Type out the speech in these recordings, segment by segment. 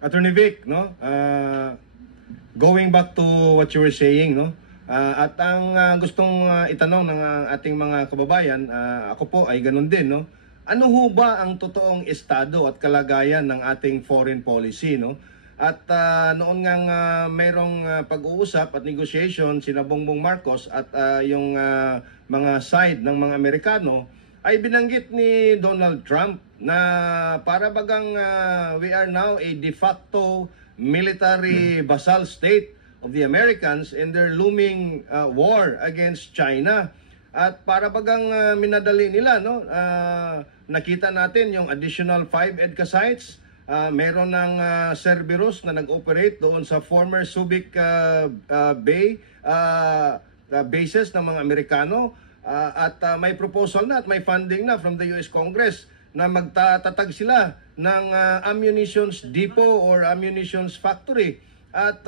Attorney Vic, no? Going back to what you were saying, no? At ang gustong itanong ng ating mga kababayan, ako po ay ganun din, no? Ano ho ba ang totoong estado at kalagayan ng ating foreign policy, no? At noon ngang mayroong pag-uusap at negotiation sina Bongbong Marcos at yung mga side ng mga Amerikano, ay binanggit ni Donald Trump na para bagang we are now a de facto military vassal state of the Americans in their looming war against China. At para bagang minadali nila, no? Nakita natin yung additional 5 EDCA sites. Meron ng Cerberus na nag-operate doon sa former Subic Bay bases ng mga Amerikano. At may proposal na at may funding na from the US Congress na magtatatag sila ng ammunitions depot or ammunitions factory. At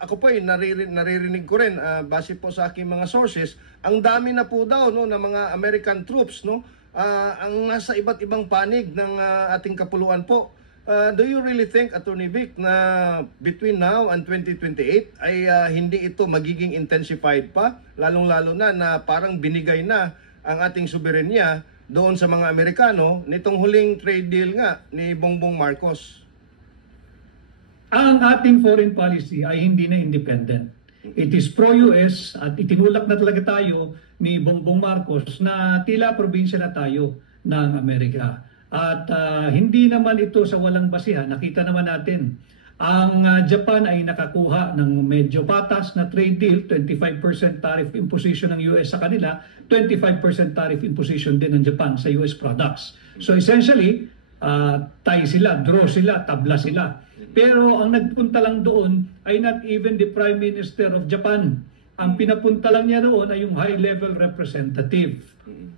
ako po ay naririnig ko rin base po sa aking mga sources, ang dami na po daw, no, ng mga American troops, no, ang nasa iba't ibang panig ng ating kapuluan po. Do you really think, Attorney Vic, na between now and 2028 ay hindi ito magiging intensified pa, lalong-lalo na parang binigay na ang ating soberenya doon sa mga Amerikano nitong huling trade deal nga ni Bongbong Marcos? Ang ating foreign policy ay hindi na independent. It is pro-US at itinulak na talaga tayo ni Bongbong Marcos na tila probinsya na tayo ng Amerika. At hindi naman ito sa walang basihan. Nakita naman natin, ang Japan ay nakakuha ng medyo patas na trade deal, 25% tariff imposition ng US sa kanila, 25% tariff imposition din ng Japan sa US products. So essentially, tie sila, draw sila, tabla sila. Pero ang nagpunta lang doon ay not even the Prime Minister of Japan. Ang pinapunta lang niya doon ay yung high-level representative.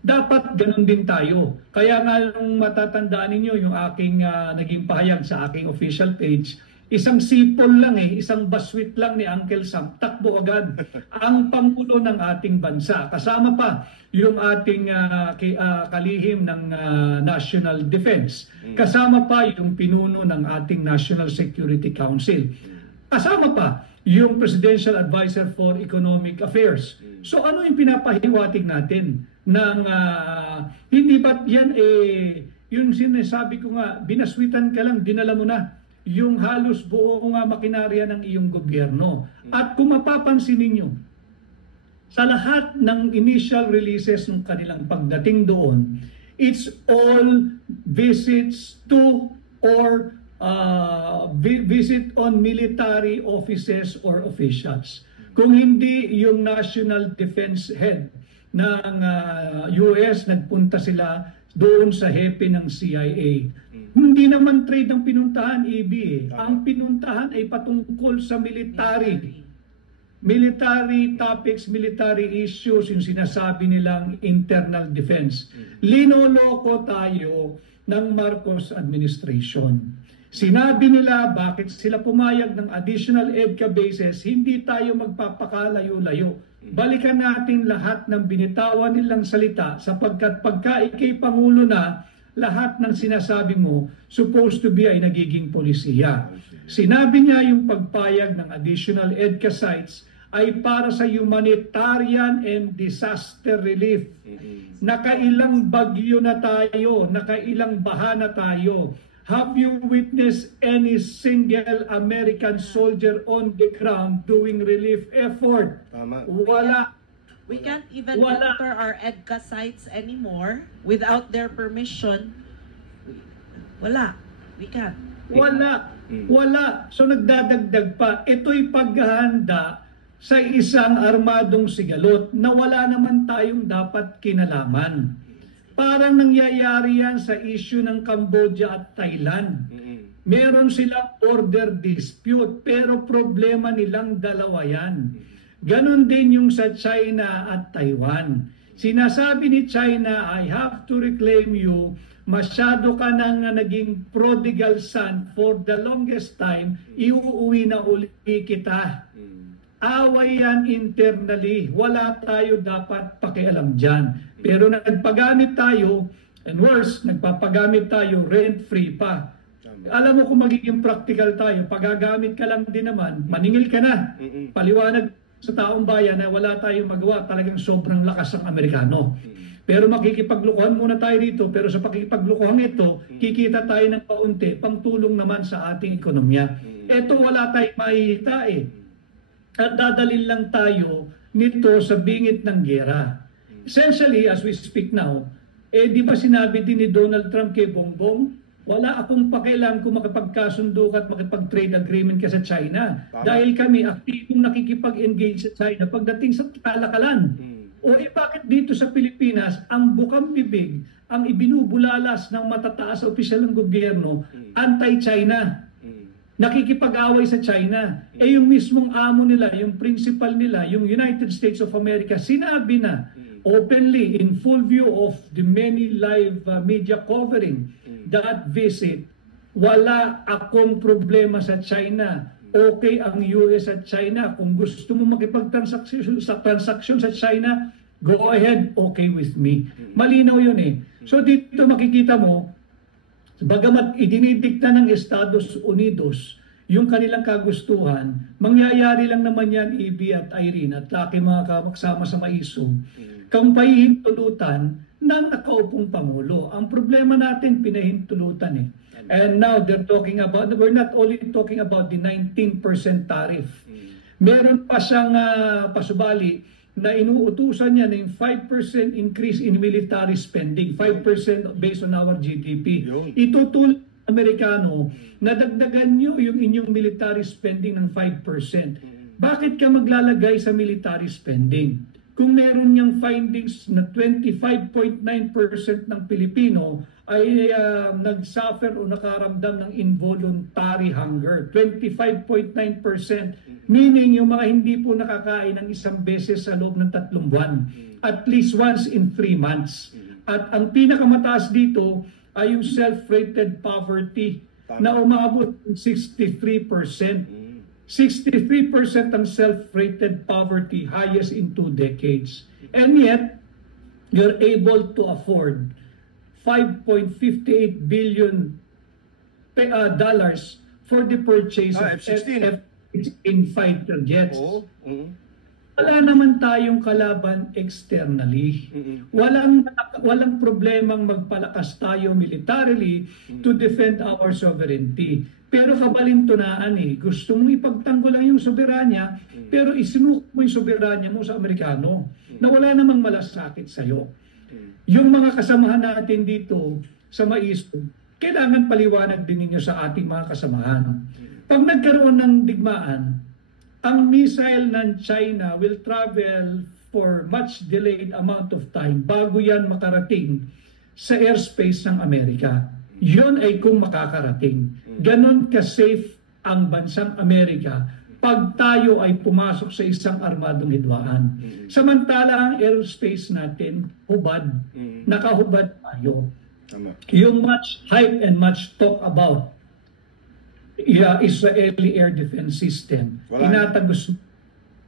Dapat ganun din tayo. Kaya nga nung matatandaan ninyo yung aking naging pahayag sa aking official page, isang sipol lang isang baswit lang ni Uncle Sam, takbo agad ang Pangulo ng ating bansa. Kasama pa yung ating kalihim ng National Defense. Kasama pa yung pinuno ng ating National Security Council. Kasama pa yung Presidential Advisor for Economic Affairs. So ano yung pinapahiwatig natin ng hindi ba't yan yung sinasabi ko nga, binaswitan ka lang, dinala mo na yung halos buong makinarya ng iyong gobyerno. At kung mapapansin ninyo, sa lahat ng initial releases ng kanilang pagdating doon, it's all visits to or visit on military offices or officials. Kung hindi yung National Defense Head ng US, nagpunta sila doon sa hepe ng CIA. Hindi naman trade ang pinuntahan, EB. Ang pinuntahan ay patungkol sa military. Military topics, military issues, yung sinasabi nilang internal defense. Linoloko tayo ng Marcos administration. Sinabi nila bakit sila pumayag ng additional EDCA bases, hindi tayo magpapakalayo-layo. Balikan natin lahat ng binitawan nilang salita sapagkat pagka ikay Pangulo na, lahat ng sinasabi mo supposed to be ay nagiging polisiya. Sinabi niya yung pagpayag ng additional EDCA sites ay para sa humanitarian and disaster relief. Nakailang bagyo na tayo, nakailang baha na tayo. Have you witnessed any single American soldier on the ground doing relief effort? Tama. Wala. We can't even enter our EDCA sites anymore without their permission. Wala. We can't. Wala. Wala. So nagdadagdag pa. Ito'y paghahanda sa isang armadong sigalot na wala naman tayong dapat kinalaman. Parang nangyayari yan sa issue ng Cambodia at Thailand. Meron silang border dispute pero problema nilang dalawa yan. Ganon din yung sa China at Taiwan. Sinasabi ni China, I have to reclaim you. Masyado ka nang naging prodigal son for the longest time. Iuuwi na uli kita. Away yan internally. Wala tayo dapat pakialam dyan. Pero nagpagamit tayo, and worse, nagpapagamit tayo rent-free pa. Alam mo kung magiging practical tayo, pagagamit ka lang din naman, maningil ka na. Paliwanag sa taong bayan na wala tayong magawa, talagang sobrang lakas ng Amerikano. Pero makikipaglukuhan muna tayo dito, pero sa pakikipaglukuhan ito, kikita tayo ng kaunti, pangtulong naman sa ating ekonomiya. Ito wala tayong makikita eh. At dadalhin lang tayo nito sa bingit ng gera. Essentially, as we speak now, di ba sinabi din ni Donald Trump kay Bongbong, wala akong pakialam kung makipagkasundo ka at makipag-trade agreement ka sa China. Tama. Dahil kami aktibong nakikipag-engage sa China pagdating sa kalakalan. O bakit dito sa Pilipinas, ang bukang bibig, ang ibinubulalas ng matataas na opisyal ng gobyerno, anti-China. Nakikipag-away sa China. Yung mismong amo nila, yung principal nila, yung United States of America, sinabi na openly in full view of the many live media covering that visit, wala akong problema sa China. Okay ang US at China. Kung gusto mo makipagtransaksyon sa China, go ahead, okay with me. Malinaw yun eh. So dito makikita mo, bagamat idinidikta ng Estados Unidos yung kanilang kagustuhan, mangyayari lang naman yan, Ibi at Irene at aking mga kamaksama sa Maisog, kung pahihintulutan ng nakaupong Pangulo. Ang problema natin, pinahintulutan eh. And now they're talking about, we're not only talking about the 19% tariff. Meron pa siyang pasubali na inuutusan niya ng 5% increase in military spending, 5% based on our GDP. Itutulong Amerikano na dagdagan nyo yung inyong military spending ng 5%. Bakit ka maglalagay sa military spending? Kung meron niyang findings na 25.9% ng Pilipino ay nagsuffer o nakaramdam ng involuntary hunger. 25.9%. Meaning yung mga hindi po nakakain ng isang beses sa loob ng 3 buwan. At least once in 3 months. At ang pinakamataas dito ay yung self-rated poverty na umabot ng 63%. 63% ang self-rated poverty, highest in 2 decades. And yet, you're able to afford $5.58 billion for the purchase of F-16 fighter jets. Wala naman tayong kalaban externally. Walang problemang magpalakas tayo militarily to defend our sovereignty. Pero kabalintunaan gusto mong ipagtanggol lang yung soberanya, pero isinuko mo yung soberanya mo sa Amerikano na wala namang malasakit sa'yo. Yung mga kasamahan natin dito sa Maisog, kailangan paliwanag din ninyo sa ating mga kasamahan. Pag nagkaroon ng digmaan, ang missile ng China will travel for much delayed amount of time bago yan makarating sa airspace ng Amerika. Yun ay kung makakarating. Ganon ka-safe ang bansang Amerika pag tayo ay pumasok sa isang armadong hidwaan. Samantala ang airspace natin, hubad. Nakahubad tayo. Yung much hype and much talk about Israeli air defense system,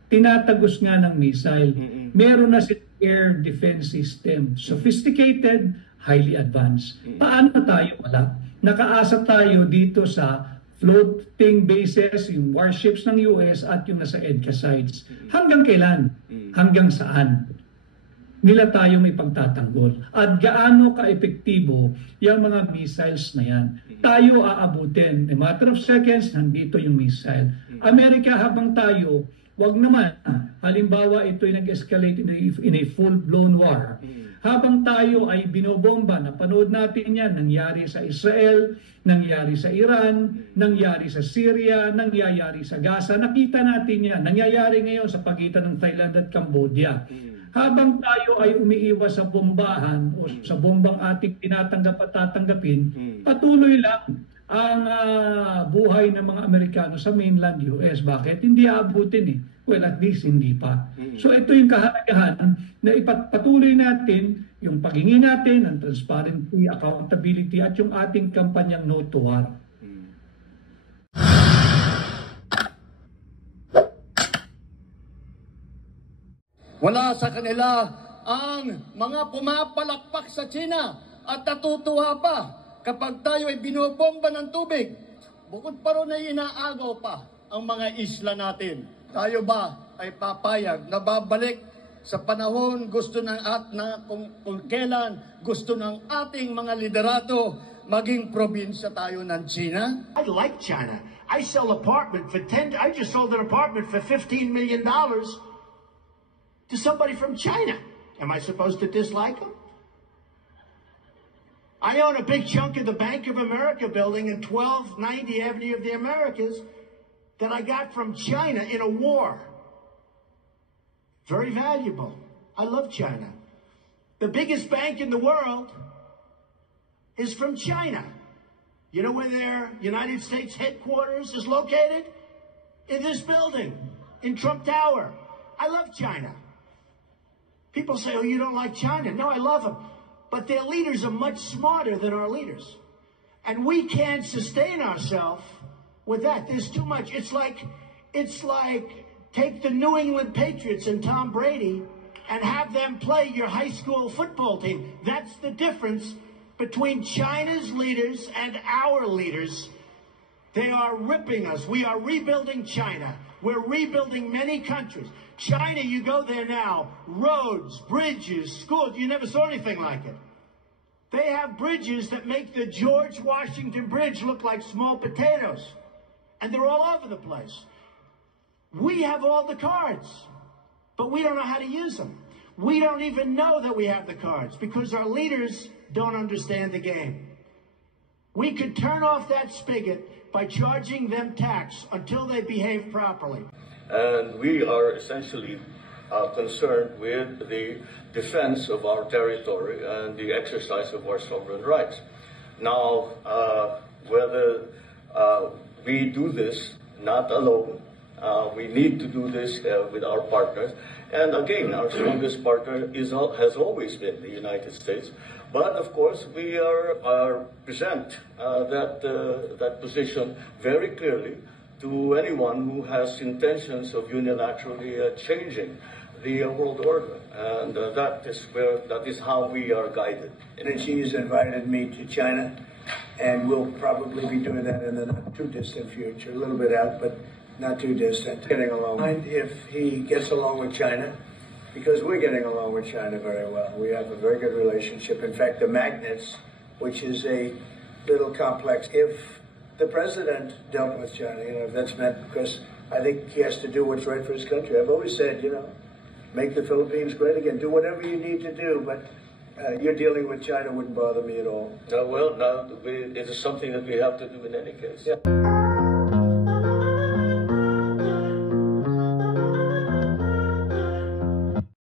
tinatagos nga ng missile. Meron na si air defense system. Sophisticated, highly advanced. Paano tayo wala? Nakaasa tayo dito sa floating bases, yung warships ng US at yung nasa EDCA sites. Hanggang kailan? Hanggang saan? Nila tayo may pagtatanggol. At gaano ka-epektibo yung mga missiles na yan? Tayo aabutin. In a matter of seconds, nandito yung missile. Amerika, habang tayo, wag naman. Halimbawa, ito ay nag-escalate in a full-blown war. Habang tayo ay binobomba, napanood natin yan, nangyari sa Israel, nangyari sa Iran, nangyari sa Syria, nangyayari sa Gaza. Nakita natin yan. Nangyayari ngayon sa pagitan ng Thailand at Cambodia. Habang tayo ay umiiwas sa bombahan o sa bombang ating tinatanggap at tatanggapin, patuloy lang ang buhay ng mga Amerikano sa mainland US. Bakit? Hindi aabutin Well, at least hindi pa. So ito yung kahalagahan na ipatuloy natin yung paghingi natin ng transparency, accountability at yung ating kampanyang No to War. Wala sa kanila ang mga pumapalakpak sa China at natutuwa pa kapag tayo ay binobomba ng tubig, bukod pa ron ay inaagaw pa ang mga isla natin. Tayo ba ay papayag na babalik sa panahon gusto ng kung kailan gusto ng ating mga liderato maging probinsya tayo ng China? I like China. I sell apartment for I just sold an apartment for $15 million to somebody from China. Am I supposed to dislike them? I own a big chunk of the Bank of America building in 1290 Avenue of the Americas that I got from China in a war. Very valuable. I love China. The biggest bank in the world is from China. You know where their United States headquarters is located? In this building, in Trump Tower. I love China. People say, oh, you don't like China. No, I love them. But their leaders are much smarter than our leaders. And we can't sustain ourselves with that. There's too much. It's like take the New England Patriots and Tom Brady and have them play your high school football team. That's the difference between China's leaders and our leaders. They are ripping us. We are rebuilding China. We're rebuilding many countries. China, you go there now, roads, bridges, schools, you never saw anything like it. They have bridges that make the George Washington Bridge look like small potatoes. And they're all over the place. We have all the cards, but we don't know how to use them. We don't even know that we have the cards because our leaders don't understand the game. We could turn off that spigot by charging them tax until they behave properly. And we are essentially concerned with the defense of our territory and the exercise of our sovereign rights. Now, whether we do this not alone, we need to do this with our partners. And again, our strongest partner has always been the United States. But of course, we present that position very clearly to anyone who has intentions of unilaterally changing the world order, and that is how we are guided. And she's invited me to China, and we'll probably be doing that in the not too distant future, a little bit out, but not too distant. Getting along. If he gets along with China, because we're getting along with China very well. We have a very good relationship. In fact, the magnets, which is a little complex, if the president dealt with China, if that's meant, because I think he has to do what's right for his country. I've always said, make the Philippines great again. Do whatever you need to do, but you're dealing with China wouldn't bother me at all. It is something that we have to do in any case. Yeah.